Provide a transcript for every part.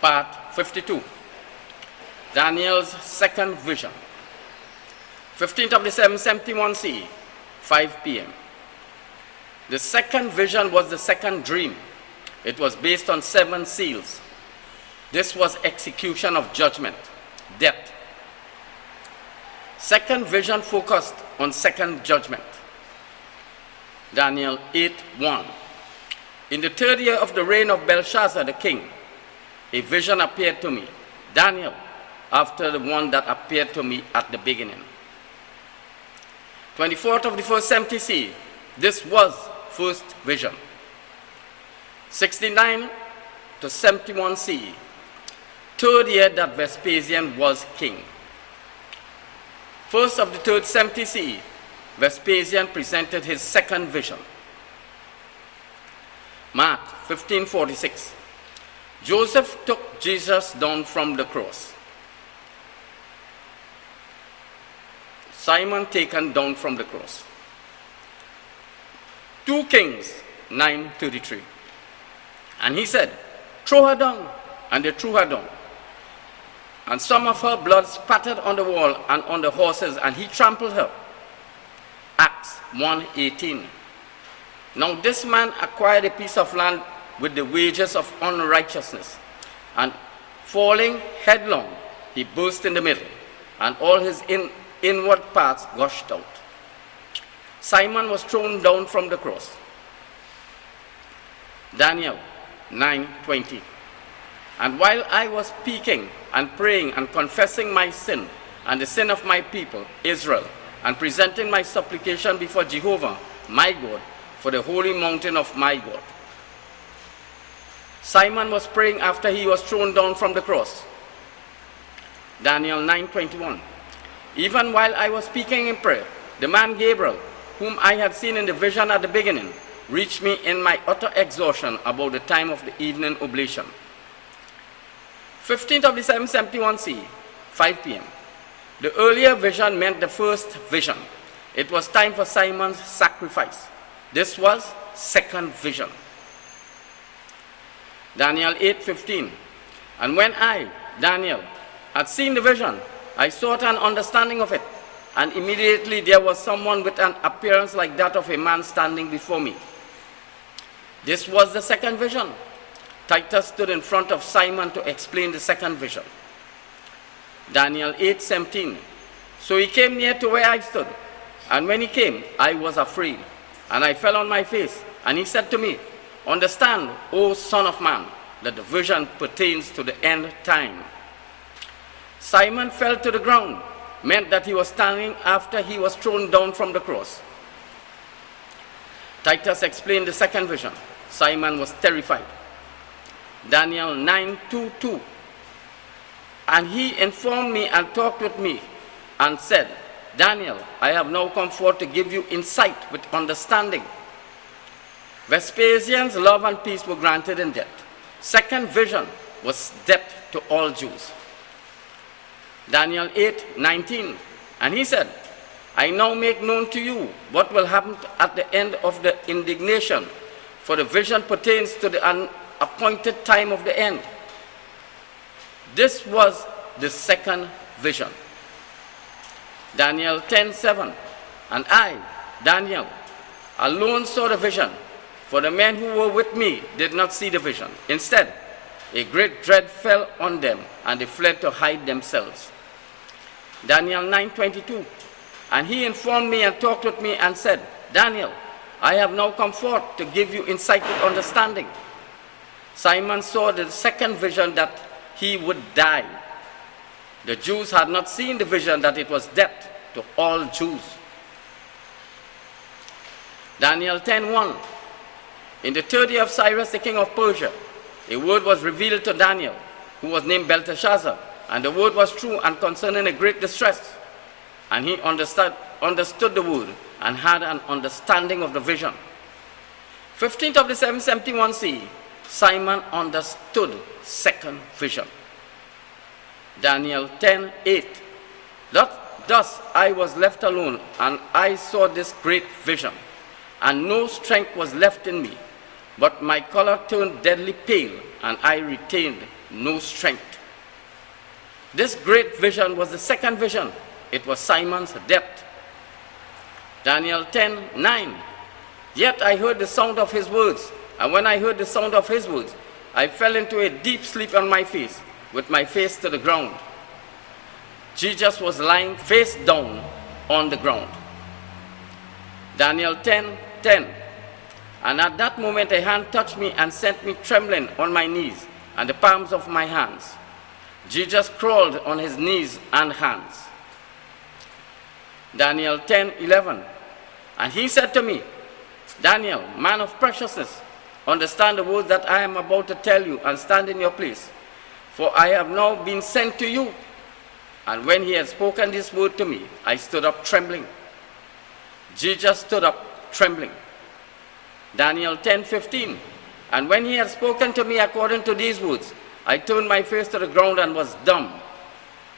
Part 52, Daniel's second vision. 15th of December, 71 CE, 5 p.m. The second vision was the second dream. It was based on 7 seals. This was execution of judgment, death. Second vision focused on second judgment. Daniel 8:1. In the 3rd year of the reign of Belshazzar the king, a vision appeared to me, Daniel, after the one that appeared to me at the beginning. 24th of the first 70 CE, this was first vision. 69 to 71 CE, 3rd year that Vespasian was king. First of the 3rd 70 CE, Vespasian presented his second vision. Mark 15:46. Joseph took Jesus down from the cross. Simon taken down from the cross. 2 Kings 9:33. And he said, throw her down. And they threw her down. And some of her blood spattered on the wall and on the horses, and he trampled her. Acts 1:18. Now this man acquired a piece of land with the wages of unrighteousness, and falling headlong, he burst in the middle, and all his inward parts gushed out. Simon was thrown down from the cross. Daniel 9:20. And while I was speaking and praying and confessing my sin and the sin of my people, Israel, and presenting my supplication before Jehovah, my God, for the holy mountain of my God. Simon was praying after he was thrown down from the cross. Daniel 9:21. Even while I was speaking in prayer, the man Gabriel, whom I had seen in the vision at the beginning, reached me in my utter exhaustion about the time of the evening oblation. 15th of December 71 CE, 5 p.m. The earlier vision meant the first vision. It was time for Simon's sacrifice. This was second vision. Daniel 8:15. And when I, Daniel, had seen the vision, I sought an understanding of it, and immediately there was someone with an appearance like that of a man standing before me. This was the second vision. Titus stood in front of Simon to explain the second vision. Daniel 8:17. So he came near to where I stood, and when he came, I was afraid, and I fell on my face, and he said to me, understand, O son of man, that the vision pertains to the end time. Simon fell to the ground, meant that he was standing after he was thrown down from the cross. Titus explained the second vision. Simon was terrified. Daniel 9:2-2. And he informed me and talked with me and said, Daniel, I have now come forth to give you insight with understanding. Vespasian's love and peace were granted in death. Second vision was death to all Jews. Daniel 8:19. And he said, I now make known to you what will happen at the end of the indignation, for the vision pertains to the appointed time of the end. This was the second vision. Daniel 10:7. And I, Daniel, alone saw the vision, for the men who were with me did not see the vision. Instead, a great dread fell on them, and they fled to hide themselves. Daniel 9:22. And he informed me and talked with me and said, Daniel, I have now come forth to give you insight with understanding. Simon saw the second vision that he would die. The Jews had not seen the vision that it was death to all Jews. Daniel 10:1. In the 3rd year of Cyrus, the king of Persia, a word was revealed to Daniel, who was named Belshazzar, and the word was true and concerning a great distress. And he understood the word and had an understanding of the vision. 15th of the 771 CE, Simon understood second vision. Daniel 10:8. Thus I was left alone, and I saw this great vision, and no strength was left in me, but my color turned deadly pale, and I retained no strength. This great vision was the second vision. It was Simon's death. Daniel 10:9. Yet I heard the sound of his words, and when I heard the sound of his words, I fell into a deep sleep on my face, with my face to the ground. Jesus was lying face down on the ground. Daniel 10:10. And at that moment a hand touched me and sent me trembling on my knees and the palms of my hands. Jesus crawled on his knees and hands. Daniel 10:11. And he said to me, Daniel, man of preciousness, understand the words that I am about to tell you, and stand in your place, for I have now been sent to you. And when he had spoken this word to me, I stood up trembling. Jesus stood up trembling. Daniel 10:15. And when he had spoken to me according to these words, I turned my face to the ground and was dumb.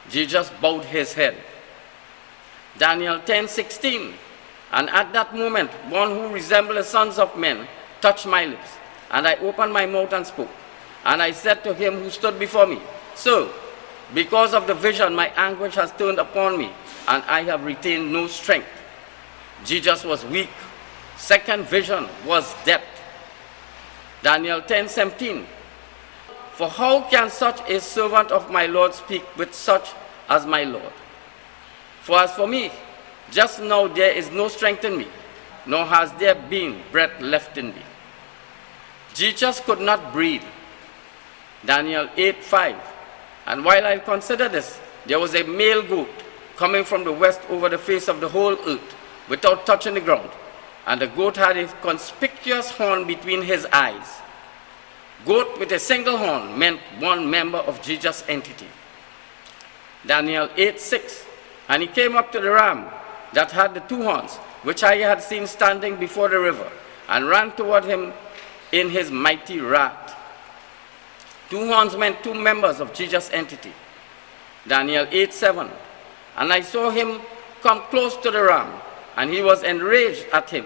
Jesus bowed his head. Daniel 10:16. And at that moment, one who resembled the sons of men touched my lips, and I opened my mouth and spoke. And I said to him who stood before me, Sir, because of the vision, my anguish has turned upon me, and I have retained no strength. Jesus was weak. Second vision was death. Daniel 10:17. For how can such a servant of my Lord speak with such as my Lord? For as for me, just now there is no strength in me, nor has there been breath left in me. Jesus could not breathe. Daniel 8:5. And while I consider this, there was a male goat coming from the west over the face of the whole earth without touching the ground. And the goat had a conspicuous horn between his eyes. Goat with a single horn meant one member of Jesus' entity. Daniel 8:6. And he came up to the ram that had the two horns, which I had seen standing before the river, and ran toward him in his mighty wrath. Two horns meant two members of Jesus' entity. Daniel 8:7. And I saw him come close to the ram, and he was enraged at him.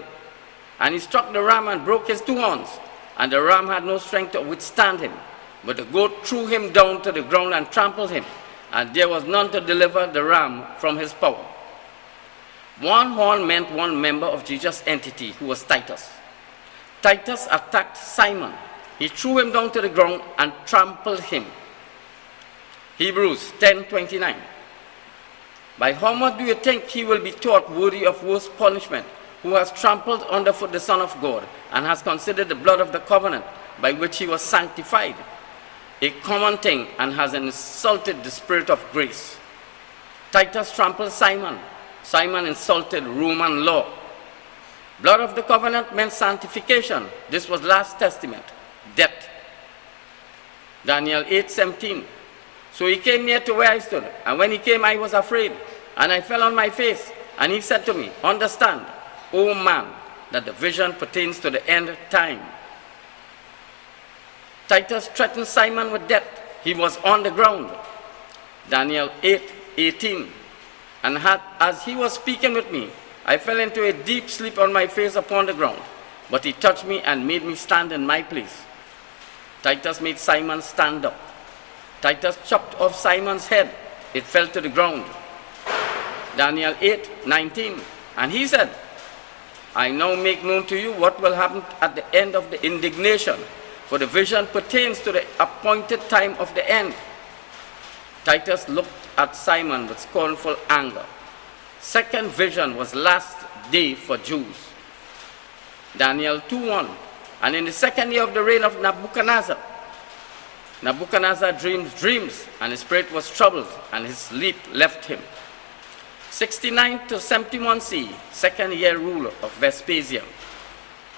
And he struck the ram and broke his two horns, and the ram had no strength to withstand him. But the goat threw him down to the ground and trampled him, and there was none to deliver the ram from his power. One horn meant one member of Jesus' entity, who was Titus. Titus attacked Simon. He threw him down to the ground and trampled him. Hebrews 10:29. By how much do you think he will be thought worthy of worse punishment, who has trampled underfoot the Son of God, and has considered the blood of the covenant by which he was sanctified a common thing, and has insulted the Spirit of grace? Titus trampled Simon. Simon insulted Roman law. Blood of the covenant meant sanctification. This was last testament, death. Daniel 8:17. So he came near to where I stood, and when he came I was afraid, and I fell on my face, and he said to me, Understand, O man, that the vision pertains to the end time. Titus threatened Simon with death. He was on the ground. Daniel 8:18. And as he was speaking with me, I fell into a deep sleep on my face upon the ground. But he touched me and made me stand in my place. Titus made Simon stand up. Titus chopped off Simon's head. It fell to the ground. Daniel 8:19. And he said, I now make known to you what will happen at the end of the indignation, for the vision pertains to the appointed time of the end. Titus looked at Simon with scornful anger. Second vision was last day for Jews. Daniel 2:1. And in the second year of the reign of Nebuchadnezzar, Nebuchadnezzar dreamed dreams, and his spirit was troubled, and his sleep left him. 69 to 71 CE, second year rule of Vespasian.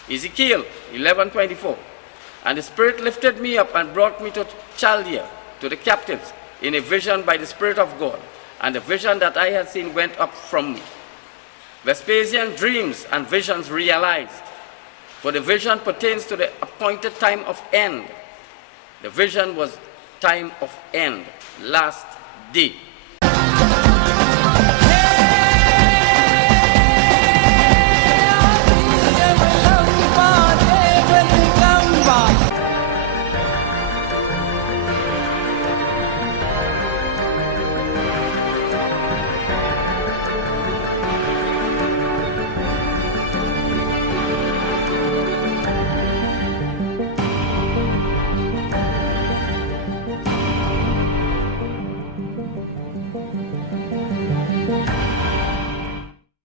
Ezekiel 11:24. And the Spirit lifted me up and brought me to Chaldea, to the captives, in a vision by the Spirit of God. And the vision that I had seen went up from me. Vespasian dreams and visions realized. For the vision pertains to the appointed time of end. The vision was time of end, last day.